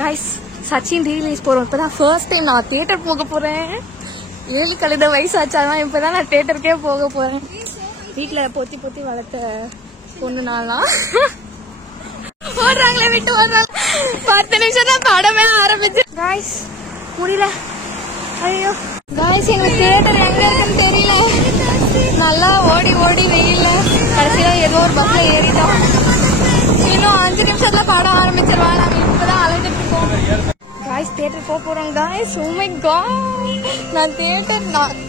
Guys Sachin release போறோம். இப்பதான் first time நான் தியேட்டர் போக போறேன். 7 கழுத வயசு ஆச்சாலும் இப்பதான் நான் தியேட்டருக்கே போக போறேன். வீட்டுல பொத்தி பொத்தி வளர்த்த பொண்ணு நாளாம் ஓடுறாங்களே விட்டு ஓடுறாங்க. 10 நிமிஷம் தான் படமே ஆரம்பிச்சு. गाइस முடியல. ஐயோ गाइस எங்களுக்கு தியேட்டர் எங்க இருக்குன்னு தெரியல. நல்லா ஓடி ஓடி வெயில்ல கடைசியில ஏதோ ஒரு பஸ்ல ஏறிட்டோம். இன்னும் 5 நிமிஷத்துல படம் ஆரம்பிச்சிருவா. நாங்க இப்பதான் அழைச்சிட்டு இருக்கோம். गाइस தியேட்டர் போறோம். गाइस oh my god நான் தியேட்டர்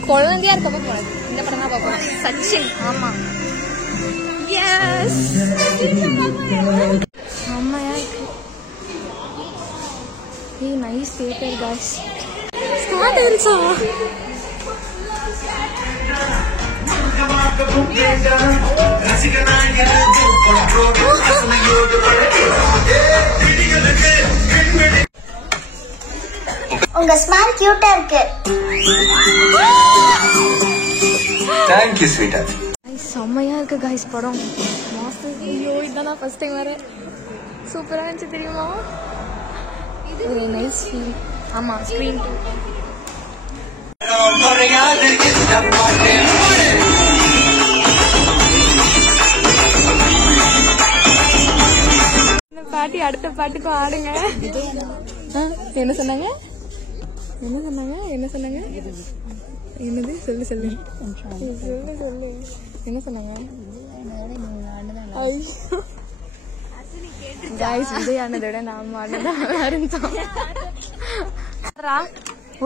குழந்தையா இருக்கப்ப போறேன். இந்த படம் தான் பார்ப்போம். சச்சின். ஆமா எஸ் செம்மையா இருக்கு. ஏய் நைஸ் தியேட்டர் गाइस. ஸ்டார்ட் ஆயிருச்சா? உங்க ஸ்மைல் கியூட்டா இருக்கு. Thank you sweetheart. செம்மையா இருக்கு गाइस படம். மாஸ்டர். ஐயோ இதான் ஃபர்ஸ்ட் டைம் வரேன். சூப்பரா இருந்துச்சு தெரியுமா? ஒரு நைஸ் ஃபீல். ஆமா ஸ்கிரீன் 2. இந்த பாட்டி அடுத்த பாட்டுக்கும் ஆடுங்க. என்ன சொன்னாங்க? என்ன சொன்னாங்க? என்ன சொன்னாங்க? என்னது? சொல்லு சொல்லு சொல்லு சொல்லு. என்ன சொன்னாங்க? गाइस விஜய் ஆனதை விட நாம ஆனதான் இருந்தோம்.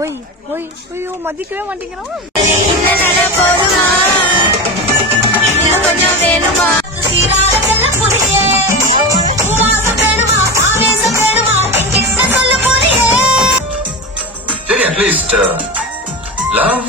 ஓய் ஓய் ஐயோ மதிக்கவே மாட்டேங்கிறோம். At least love